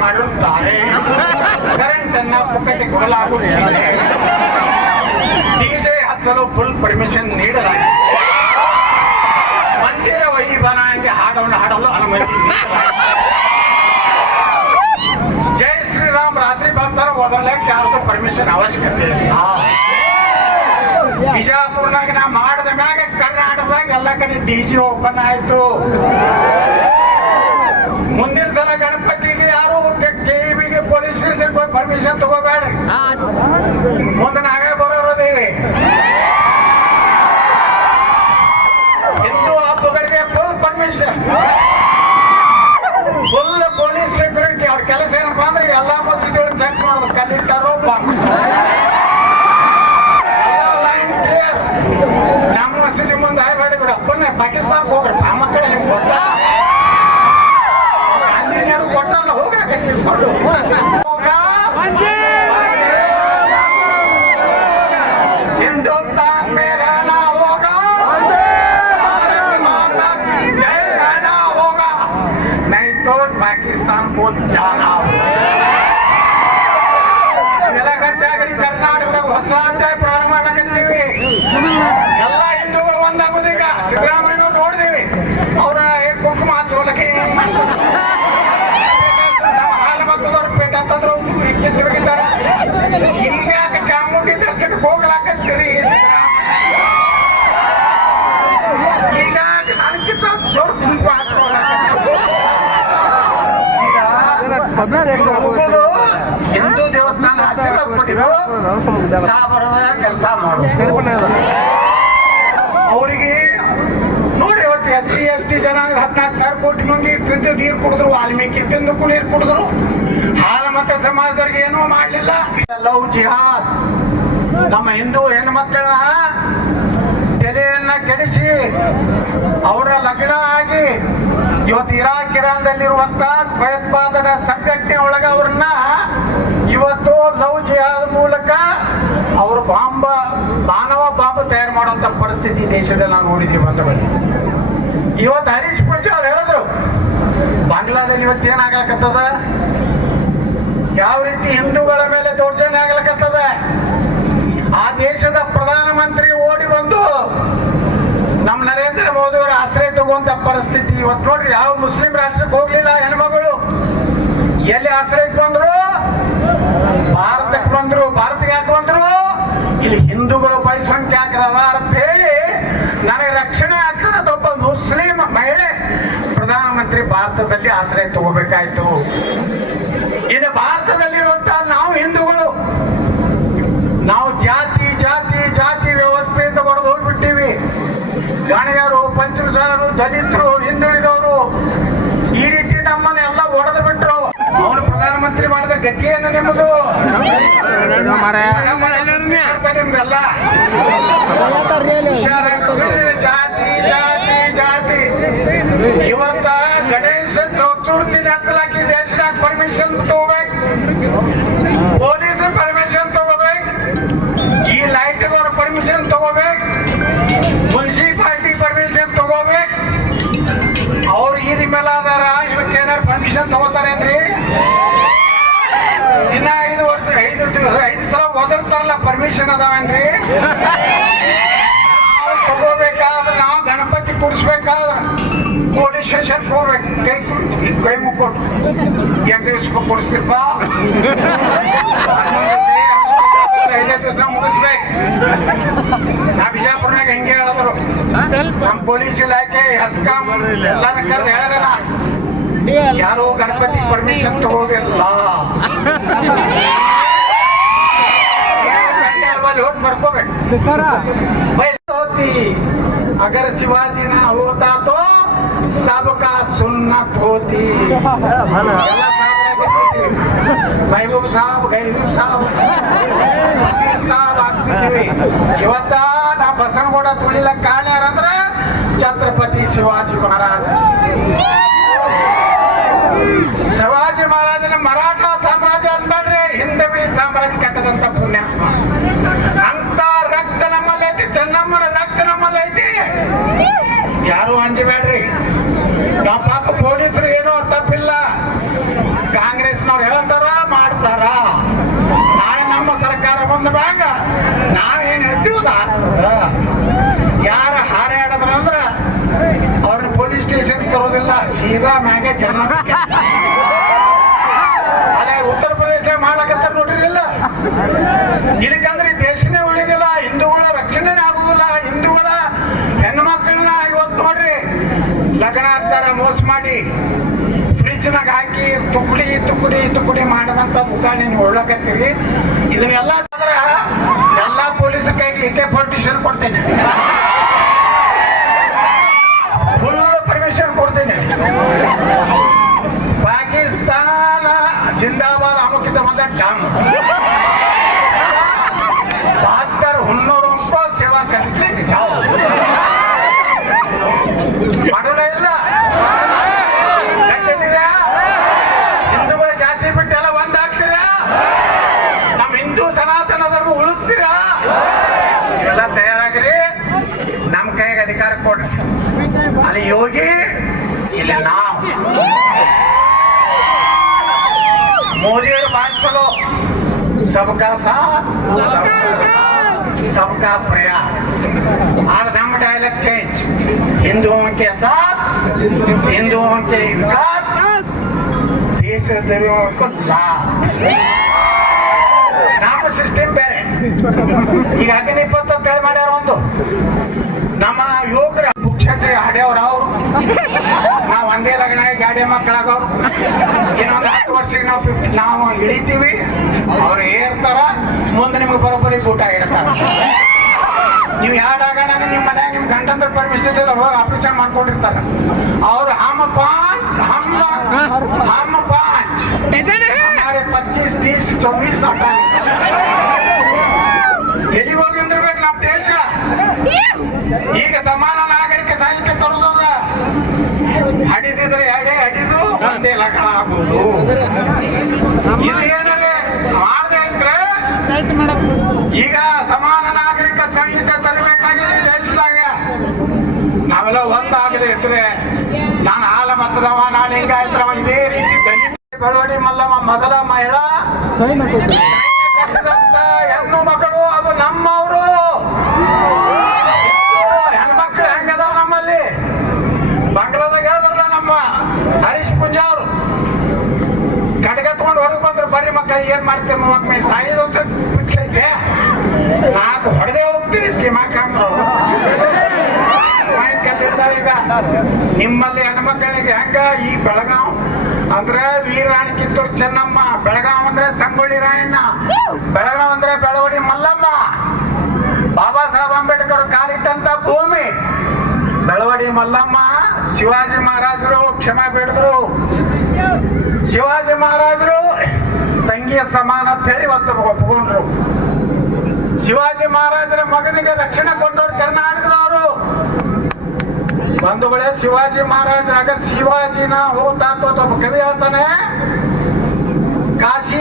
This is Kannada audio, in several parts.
ಮಾಡುತ್ತಾರೆ ಕರೆಂಟ್ ಅನ್ನ ಪುಕ್ಕಕ್ಕೆ ಕೊಡಲಾಗುವುದಿಲ್ಲ ಡಿಜೆ ಹಚ್ಚಲು ಫುಲ್ ಪರ್ಮಿಷನ್ ನೀಡಲಾಗಿದೆ ಮಂದಿರ ವೈಭವನಾಗಿ ಹಾಡವನ್ನು ಹಾಡಲು ಅನುಮತಿ ಜೈ ಶ್ರೀರಾಮ್ ರಾತ್ರಿ ಬರ್ತಾರ ಓದರ್ಲಕ್ಕೆ ಯಾರ್ದು ಪರ್ಮಿಷನ್ ಅವಶ್ಯಕತೆ ಇಲ್ಲ ಬಿಜಾಪುರ್ನಾಗ ನಾ ಮಾಡಿದ ಮ್ಯಾಗ ಕರ್ನಾಟಕದಾಗ ಎಲ್ಲ ಕಡೆ ಡಿ ಜಿ ಓಪನ್ ಆಯ್ತು. ಮುಂದಿನ ಸಲ ಗಣಪತಿಗೆ ಯಾರು ಕೆಇಬಿಗೆ ಪೊಲೀಸ್ ಸ್ಟೇಷನ್ ಹೋಗಿ ಪರ್ಮಿಷನ್ ತಗೋಬೇಡ್ರಿ. ಮುಂದೆ ನಾವೇ ಬರೋರೋದೇವಿ ಹಿಂದೂ ಹಬ್ಬಗಳಿಗೆ full permission full police security ಅವ್ರ ಕೆಲಸ ಏನಪ್ಪಾ ಅಂದ್ರೆ ಎಲ್ಲಾ ಮಸೀದಿಗಳು ಚೆಕ್ ಮಾಡೋದು. ಕಲ್ಲಿಟ್ಟಾರೋ ಲೈನ್ ಕ್ಲಿಯರ್ ನಮ್ಮ ಮಸೀದಿ ಮುಂದೆ ಆಯ್ಬೇಡಿ ಬಿಡ. ಪುಣ್ಯ ಪಾಕಿಸ್ತಾನಕ್ಕೆ ಹೋಗ್ರಿ. ಆ ಮಕ್ಕಳ ಹೆಂಗ್ ಕೊಟ್ಟ ಹೊಸ ಅಧ್ಯಾಯ ಪ್ರಾರಂಭ ಮಾಡಕತ್ತೀವಿ ಎಲ್ಲ ಹಿಂದೂಗಳು ಒಂದಾಗುದು ಈಗ. ಸಿದ್ದರಾಮಯ್ಯ ನೋಡಿದೀವಿ. ಅವರ ಕುಂಕುಮ ಚೋಲಕಿ ಹಾಲು ಮಕ್ಕದವ್ರು ಪೇಟ ಅಂತಂದ್ರು ತಿರುಗಿದ್ದಾರೆ ಈಗ ಚಾಮುಂಡಿ ದರ್ಶನಕ್ಕೆ ಹೋಗ್ಲಾಕತ್ತೀರಿ? ಈಗ ನನಗಿಂತ ದೊಡ್ಡ ಕುಂಕುಮ. ಈಗ ಕೆಲಸ ಮಾಡೋದು ಅವರಿಗೆ ನೋಡಿ ಇವತ್ತು ಎಸ್ ಸಿ ಎಸ್ ಟಿ ಜನ ಹದಿನಾಲ್ಕು ಸಾವಿರ ಕೋಟಿ ಮಂದಿ ತಿಂದು ನೀರು ಕುಡಿದ್ರು ವಾಲ್ಮೀಕಿ ತಿಂದು ನೀರು ಕುಡಿದ್ರು. ಹಾಲ ಮತ ಸಮಾಜದವ್ರಿಗೆ ಏನೂ ಮಾಡಲಿಲ್ಲ. ಲವ್ ಜಿಹಾದ್. ನಮ್ಮ ಹಿಂದೂ ಹೆಣ್ಣು ಮಕ್ಕಳ ತೆರೆಯನ್ನ ಕೆಡಿಸಿ ಅವರ ಲಗ್ನ ಆಗಿ ಇವತ್ತು ಇರಾಕ್ ಇರಾನ್ದಲ್ಲಿರುವಂತ ಭಯೋತ್ಪಾದನಾ ಸಂಘಟನೆ ಒಳಗ ಅವ್ರನ್ನ ಇವತ್ತು ಲವ್ ಜಿಹಾದ್ ಮೂಲಕ ಅವರು ಬಾಂಬ ಮಾನವ ಬಾಂಬ್ ತಯಾರು ಮಾಡುವಂತ ಪರಿಸ್ಥಿತಿ ದೇಶದಲ್ಲಿ ನಾವು ನೋಡಿದ್ದೀವಿ ಬಂದವರು ಇವತ್ತು ಹರೀಶ್ ಪೂಜೆ ಅವ್ರು ಹೇಳಿದ್ರು, ಬಾಂಗ್ಲಾದಲ್ಲಿ ಇವತ್ತು ಏನಾಗಲಕ್ಕತ್ತದ ಯಾವ ರೀತಿ ಹಿಂದೂಗಳ ಮೇಲೆ ದೌರ್ಜನ್ಯ ಆಗ್ಲಕ್ಕತ್ತದ ಆ ದೇಶದ ಪ್ರಧಾನಮಂತ್ರಿ ಓಡಿ ಬಂದು ನಮ್ಮ ನರೇಂದ್ರ ಮೋದಿ ಅವರ ಆಶ್ರಯ ತಗುವಂತ ಪರಿಸ್ಥಿತಿ ಇವತ್ತು ನೋಡ್ರಿ, ಯಾವ ಮುಸ್ಲಿಂ ರಾಷ್ಟ್ರಕ್ಕೆ ಹೋಗ್ಲಿಲ್ಲ ಹೆಣ್ಮಗಳು. ಎಲ್ಲಿ ಆಶ್ರಯಕ್ಕೆ ಬಂದ್ರು? ಭಾರತಕ್ಕೆ ಬಂದ್ರು, ಭಾರತಕ್ಕೆ ಯಾಕೆ ಬಂದ್ರು? ಇಲ್ಲಿ ಹಿಂದೂಗಳು ಬಯಸುವಂತೆ ಆಗ್ರವ ಅಂತ ಹೇಳಿ ನನಗೆ ರಕ್ಷಣೆ ಆಗ್ತದೆ ಒಬ್ಬ ಮುಸ್ಲಿಂ ಮಹಿಳೆ ಪ್ರಧಾನಮಂತ್ರಿ ಭಾರತದಲ್ಲಿ ಆಶ್ರಯ ತಗೋಬೇಕಾಯ್ತು. ಇನ್ನು ಭಾರತದಲ್ಲಿರುವಂತಹ ನಾವು ಹಿಂದೂಗಳು ನಾವು ಜಾತಿ ಜಾತಿ ಜಾತಿ ವ್ಯವಸ್ಥೆ ಅಂತ ಹೊಡೆದು ಹೋಗ್ಬಿಟ್ಟಿವಿ. ಗಣಿಯರು ಪಂಚಮಸಾರರು ದಲಿತರು ಹಿಂದುಳಿದವರು ಈ ರೀತಿ ನಮ್ಮನ್ನ ಎಲ್ಲ ಹೊಡೆದು ಬಿಟ್ರು. ಅವನು ಪ್ರಧಾನಮಂತ್ರಿ ಮಾಡಿದ ಗತಿ ಏನು ನಿಮ್ಮದು ಜಾತಿ ಜಾತಿ ಜಾತಿ. ಇವತ್ತ ಗಣೇಶ ಪರ್ಮಿಷನ್ ತಗೋಬೇಕು ಪೊಲೀಸ್ ಪರ್ಮಿಷನ್ ತಗೋಬೇಕು ಈ ಲೈಟ್ ಅವ್ರ ಪರ್ಮಿಷನ್ ತಗೋಬೇಕು ಮುನ್ಸಿಪಾಲ್ಟಿ ಪರ್ಮಿಷನ್ ತಗೋಬೇಕು ಅವ್ರು ಈ ಮೇಲೆ ಅದಾರ ಇವಕ್ಕೆ ಏನಾರು ಪರ್ಮಿಷನ್ ತಗೋತಾರೇನ್ರಿ ಇನ್ನ ಐದು ವರ್ಷ, ಐದು ದಿವಸ, ಐದು ಸಲ ಓದಿರ್ತಾರಲ್ಲ ಪರ್ಮಿಷನ್ ಅದಾವೇನ್ರಿ ತಗೋಬೇಕಾದ್ರೆ ನಾವು ಗಣಪತಿ ಕೂಡಿಸ್ಬೇಕಾದ್ರೆ Шешенкове каймукот. Я тебе се покорстепа. ಇದಕ್ಕೆ ಸಹ ಮುಗಿಸ್ಬೇಕು ನಾ ಬಿಜಾಪುರ್ನಾಗ ಹಿಂಗೆ ಹೇಳಿದ್ರು ನಮ್ಮ ಪೊಲೀಸ್ ಇಲಾಖೆ ಹಸ್ಕಾಂ ಎಲ್ಲಾರ ಕರೆದು ಹೇಳದಲ್ಲ ಯಾರು ಗಣಪತಿ ಪರ್ಮಿಷನ್ ತಗೋದಿಲ್ಲ ಹೋಗಿ ಬರ್ಕೋಬೇಕು अगर शिवाजी ना होता तो सबका सुन्नत होती महबूब साहब ಗೈಬೂಬ್ ಸಾಹಬ್ ವಸೀರ್ ಸಾಹಬ್ ಆಗ್ತಿದ್ದೀವಿ ಇವತ್ತ ನಾ ಬಸವನಗೌಡ ತುಳಿಲ ಕಾರಣ ಯಾರಂದ್ರ ಛತ್ರಪತಿ ಶಿವಾಜಿ ಮಹಾರಾಜ್ ಶಿವಾಜಿ ಮಹಾರಾಜನ ಮರಾಠ ಸಾಮ್ರಾಜ್ಯ ಅಂದ್ಬೇಡ್ರಿ ಹಿಂದವಿ ಸಾಮ್ರಾಜ್ಯ ಕಟ್ಟದಂತ ಪುಣ್ಯಾತ್ಮ ಯಾರು ಅಂಜಬೇಡ್ರಿ ನಾವು ಪಾಪ ಪೊಲೀಸರು ಏನೋ ತಪ್ಪಿಲ್ಲ. ಕಾಂಗ್ರೆಸ್ನವ್ರು ಹೇಳ್ತಾರ, ಮಾಡ್ತಾರ. ನಾಳೆ ನಮ್ಮ ಸರ್ಕಾರ ಬಂದ ಬ್ಯಾಂಗ ನಾವೇನ್ ಹೇಳ್ತೀವದ ಯಾರ ಹಾರಾಡದ್ರ ಅಂದ್ರ ಅವ್ರನ್ನ ಪೊಲೀಸ್ ಸ್ಟೇಷನ್ ತರೋದಿಲ್ಲ, ಸೀದಾ ಮ್ಯಾಗೆ ಜನ ಅಲ್ಲೇ ಉತ್ತರ ಪ್ರದೇಶ ಮಾಡ್ಲಕತ್ತಾರ ನೋಡ್ರಿ ಇಲ್ಲ ಇದಕ್ಕಂದ್ರೆ ತುಕುಡಿ ತುಕುಡಿ ತುಕುಡಿ ಮಾಡದಂತ ಉದಾಹರಣೆ ನೀವು ಹೊಳ್ಳಕತ್ತೀರಿ ಇದನ್ನೆಲ್ಲ ಎಲ್ಲಾ ಪೊಲೀಸ್ ಕೈಗೆ ಇಕೆ ಪೊಲಿಟಿಷನ್ ಕೊಡ್ತೇನೆ ಫುಲ್ ಪರ್ಮಿಷನ್ ಕೊಡ್ತೇನೆ ಪಾಕಿಸ್ತಾನ ಜಿಂದಾಬಾದ್ ಅಮುಕಿತ ಬಂದ ಡಾಮ್ ಬಹತ್ತರ ಹುನ್ನೂರು ರೂಪಾಯಿ ಸೇವಾ ಕಲಿಕೆ ಜಾವ್ ಮಾಡೋಣ ಇಲ್ಲ ಗಟ್ಟಿದ್ದೀರಾ ಹಿಂದೂಗಳ ಜಾತಿ ಬಿಟ್ಟೆಲ್ಲ ಒಂದಾಗ್ತೀರಾ ನಮ್ಮ ಹಿಂದೂ ಸನಾತನ ಧರ್ಮ ಉಳಿಸ್ತೀರಾ ಎಲ್ಲ ತಯಾರಾಗ್ರಿ ನಮ್ಮ ಕೈಗೆ ಅಧಿಕಾರ ಕೊಡ್ರಿ ಅಲ್ಲಿ ಯೋಗಿ ಇಲ್ಲಿ ನಾವು ಮೋದಿಯವರು ಭಾಷಣ सबका साथ सबका विकास, सबका प्रयास और हम डायलॉग चेंज हिंदुओं के साथ हिंदुओं के विकास देश धर्मों को लाभ ನಮ್ಮ ಸಿಸ್ಟಮ್ ಬೇರೆ ಈಗ ಅಗ್ನಿ ಇಪ್ಪತ್ತು ಅಂತ ಹೇಳಿ ಮಾಡ್ಯಾರ ಒಂದು ನಮ್ಮ ಯುವಕರ ಪುಕ್ಷತೆ ಹಡೆಯವ್ರು ಮಕ್ಕಳಾಗವ್ರು ಇನ್ನೊಂದು ಹತ್ತು ವರ್ಷಕ್ಕೆ ನಾವು ನಾವು ಇಳಿತೀವಿ. ಅವ್ರು ಏರ್ತಾರ. ಮುಂದೆ ನಿಮಗೆ ಬರೋಬ್ಬರಿ ಊಟ ಇರ್ತಾರ ನೀವು ನಾನು ನಿಮ್ಮ ಮನ್ಯಾಗ ನಿಮ್ ಗಂಡಂದ್ರ ಪರ್ಮಿಷನ್ ಇಲ್ಲ ಹೋಗಿ ಆಫೀಸ್ ಮಾಡ್ಕೊಂಡಿರ್ತಾರ. ಅವ್ರು ಹಮ್ಮ ಪಾಂಚ್ ಹಮ್ಮ ಹಮ್ಮ ಪಾಂಚ್. ಹಮಾರೆ ಪಚ್ಚೀಸ್ ತೀಸ್ ಚೌಬೀಸ್ ಎಲ್ಲಿಗೆ ಹೋಗಿ ಅಂದಿರ್ಬೇಕು ನಮ್ಮ ದೇಶ? ಈಗ ಸಮಾನ ಹಡಿದಿದ್ರೆ ಎಡೆ ಹಡಿದು ಒಂದೇ ಲಕ್ಷಣ ಆಗುದು ಇದು ಏನಂದ್ರೆ ಮಾಡದೆ ಇದ್ರೆ ಈಗ ಸಮಾನ ನಾಗರಿಕ ಸಂಹಿತೆ ತರಬೇಕಾಗಿದೆ ದೇಶದಾಗ ನಾವೆಲ್ಲ ಒಂದಾಗದೆ ಇದ್ರೆ ನಾನು ಹಾಲ ಮತದವ ನಾನು ಹಿಂಗಾಯ್ತವ ಇದೇ ರೀತಿ ದಲಿತ ಬೆಳವಡಿ ಮಲ್ಲಮ್ಮ ಮೊದಲ ಮಹಿಳಾ ಹೆಣ್ಣು ಮಕ್ಕಳು ಅದು ನಮ್ಮವರು ಹೆಣ್ಮಕ್ಳು ಹೆಂಗದಾವ ನಮ್ಮಲ್ಲಿ ಬಂಗ್ಲಾದಾಗ ಹೇಳಿದ್ರಲ್ಲ ನಮ್ಮ ಹರೀಶ್ ಪೂಜಾ ಅವರು ಕಡ್ಗ ತಗೊಂಡು ಹೊರಗೆ ಬಂದ್ರು ಬರ್ರಿ ಏನ್ ಮಾಡ್ತೇವೆ ಮಕ್ಕಳು ಸಾಯೋದು ಐತೆ ನಾಲ್ಕು ಹೊಡೆದೇ ಹೋಗ್ತೀವಿ ಸ್ಕೀಮ್ ಹಾಕಂದ್ರು ಈಗ ನಿಮ್ಮಲ್ಲಿ ಹೆಣ್ಮಕ್ಕಳಿಗೆ ಹೆಂಗ ಈ ಬೆಳಗಾವ್ ಅಂದ್ರೆ ವೀರಾಣಿ ಕಿತ್ತೂರು ಚೆನ್ನಮ್ಮ, ಬೆಳಗಾವ್ ಅಂದ್ರೆ ಸಂಗೊಳ್ಳಿ ರಾಯಣ್ಣ, ಬೆಳಗಾವ್ ಅಂದ್ರೆ ಬೆಳವಡಿ ಮಲ್ಲಮ್ಮ, ಬಾಬಾ ಸಾಹೇಬ್ ಅಂಬೇಡ್ಕರ್ ಕಾಲಿಟ್ಟಂತ ಭೂಮಿ. ಬೆಳವಡಿ ಮಲ್ಲಮ್ಮ, ಶಿವಾಜಿ ಮಹಾರಾಜರು ಕ್ಷಮೆ ಬೇಡಿದ್ರು. ಶಿವಾಜಿ ಮಹಾರಾಜರು ತಂಗಿಯ ಸಮಾನ ಅಂತ ಹೇಳಿ ಇವತ್ತು ಒಪ್ಕೊಂಡ್ರು ಶಿವಾಜಿ ಮಹಾರಾಜರ ಮಗನಿಗೆ ರಕ್ಷಣೆ ಕೊಟ್ಟವ್ರು ಕರ್ನಾಟಕದವರು. ಬಂಧುಗಳೇ ಶಿವಾಜಿ ಮಹಾರಾಜರ ಅಗ ಶಿವಾಜಿನ ಹೋತಾತ ಒಬ್ಬ ಕವಿ ಹೇಳ್ತಾನೆ. ಕಾಶಿ?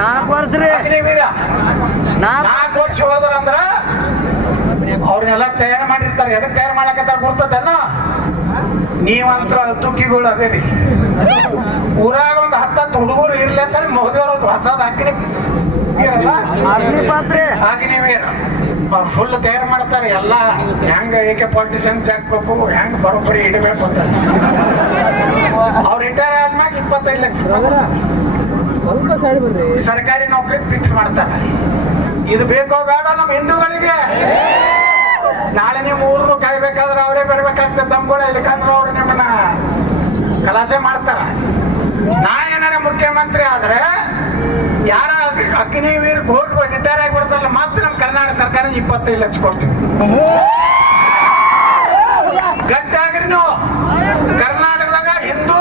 ನಾಲ್ಕು ವರ್ಷ ನಾಲ್ಕು ವರ್ಷ ಹೋದ್ರಂದ್ರ ಅವ್ರನ್ನೆಲ್ಲ ತಯಾರು ಮಾಡಿರ್ತಾರೆ. ಎದಕ್ ತಯಾರು ಮಾಡಕತ್ತಾರ ಗುರ್ತದನ್ನ ನೀವಂತ್ರ ತುಕ್ಕಿಗಳು ಅದೇರಿ ಊರಾಗ ಒಂದು ಹತ್ತತ್ತು ಹುಡುಗರು ಇರ್ಲಿ ಅಂತ ಮೋದಿಯವ್ರ ಒಂದು ಹೊಸದ ಹಾಕಿ ಇರಲ್ಲ ಅಗ್ನಿ ಪಾತ್ರೆ. ಅಗ್ನಿವೀರ ಫುಲ್ ತಯಾರು ಮಾಡ್ತಾರೆ ಎಲ್ಲ ಹೆಂಗ ಏಕೆ ಪಾಲಿಟಿಷನ್ ಹಾಕ್ಬೇಕು ಹೆಂಗ್ ಬರೋಬ್ಬರಿ ಇಡಬೇಕು ಅಂತ. ಅವ್ರು ರಿಟೈರ್ ಆದ್ಮ್ಯಾಗ ಇಪ್ಪತ್ತೈದು ಲಕ್ಷ ಸರ್ಕಾರಿ ನೌಕರಿ ಫಿಕ್ಸ್ ಮಾಡ್ತಾರೆ. ಇದು ಬೇಕೋ ಬೇಡ ನಮ್ಮ ಹಿಂದೂಗಳಿಗೆ. ನಾಳೆ ನೀವು ಊರ್ನು ಕಾಯ್ಬೇಕಾದ್ರೆ ಅವರೇ ಬರ್ಬೇಕಾಗ್ತದೆ. ದಮ್ಗಳ ಇಲ್ಲಕಂದ್ರೆ ಅವ್ರು ನಿಮ್ಮನ್ನ ಕಲಾಸೆ ಮಾಡ್ತಾರ. ನಾ ಏನಾರ ಮುಖ್ಯಮಂತ್ರಿ ಆದ್ರೆ ಯಾರ ಅಕ್ಕಿನಿ ವೀರ್ ಕೋರ್ಟ್ ರಿಟೈರ್ ಆಗಿ ಬರ್ತಾರಲ್ಲ ಮತ್ತೆ ನಮ್ಮ ಕರ್ನಾಟಕ ಸರ್ಕಾರ ಇಪ್ಪತ್ತೈದು ಲಕ್ಷ ಕೊಡ್ತೀವಿ. ಗಟ್ಟಿಯಾಗ್ರಿ ಕರ್ನಾಟಕದಾಗ ಹಿಂದೂ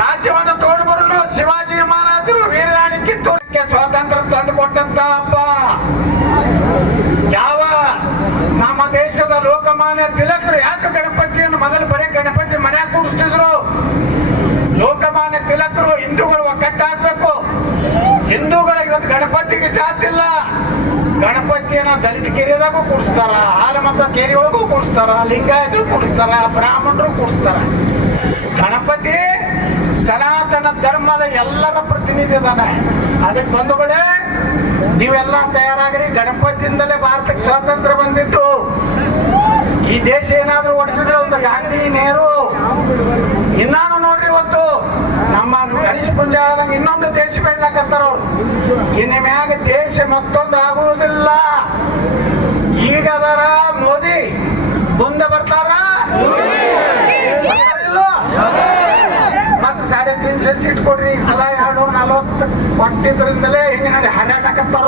ರಾಜ್ಯವನ್ನು ತೋಡ್ ಬರಲು ಶಿವಾಜಿ ಮಹಾರಾಜರು ವೀರರಾಣಿ ಕಿತ್ತೂರಕ್ಕೆ ಸ್ವಾತಂತ್ರ್ಯ ತಂದು ಕೊಟ್ಟಂತ ಹಬ್ಬ ಯಾವ ನಮ್ಮ ದೇಶದ ಲೋಕಮಾನ್ಯ ತಿಲಕರು ಯಾಕೆ ಗಣಪತಿಯನ್ನು ಮೊದಲು ಬರೀ ಗಣಪತಿ ಮನೆ ಕೂಡಿಸ್ತಿದ್ರು ಲೋಕಮಾನ್ಯ ತಿಲಕರು ಹಿಂದೂಗಳು ಒಕ್ಕಟ್ಟಾಗಬೇಕು ಹಿಂದೂಗಳ ಇವತ್ತು ಗಣಪತಿಗೆ ಜಾತಿ ಇಲ್ಲ. ಗಣಪತಿಯನ್ನ ದಲಿತ ಕೆರೆದಾಗೂ ಕೂಡಿಸ್ತಾರ ಹಾಲಮತ ಕೇರಿ ಒಳಗೂ ಕೂಡಿಸ್ತಾರ ಲಿಂಗಾಯತರು ಕೂಡಿಸ್ತಾರ ಬ್ರಾಹ್ಮಣರು ಕೂಡಿಸ್ತಾರ ಗಣಪತಿ ಸನಾತನ ಧರ್ಮದ ಎಲ್ಲರ ಪ್ರತಿನಿಧಿ ಅದಾನೆ. ಅದಕ್ಕೆ ಬಂಧುಗಳೇ, ನೀವೆಲ್ಲ ತಯಾರಾಗ್ರಿ. ಗಣಪತಿಯಿಂದಲೇ ಭಾರತಕ್ಕೆ ಸ್ವಾತಂತ್ರ್ಯ ಬಂದಿತ್ತು ಈ ದೇಶ ಏನಾದ್ರೂ ಹೊಡೆದಿದ್ರೆ ಒಂದು ಗಾಂಧಿ ನೆಹರು. ಇನ್ನಾನು ನೋಡ್ರಿ ಇವತ್ತು ನಮ್ಮ ಗಣೇಶ್ ಪೂಜಾ ಇನ್ನೊಂದು ದೇಶ ಬೆಳ್ಳಕತ್ತಾರ ಅವ್ರು. ಇನ್ನು ಮ್ಯಾಗ ದೇಶ ಮತ್ತೊಂದು ಆಗುವುದಿಲ್ಲ. ಈಗ ಅದರ ಮೋದಿ ಮುಂದೆ ಬರ್ತಾರ? ಮತ್ತೆ ಸಾಡೆ ತಿನ್ ಸೀಟ್ ಕೊಡ್ರಿ ಸಲಹೆ ಸಲ ಎರಡು ನಲವತ್ತು ಕೊಟ್ಟಿದ್ರಿಂದಲೇ ಹಿಂಗೆ ಹರ್ಯಾಟಕತ್ತಾರ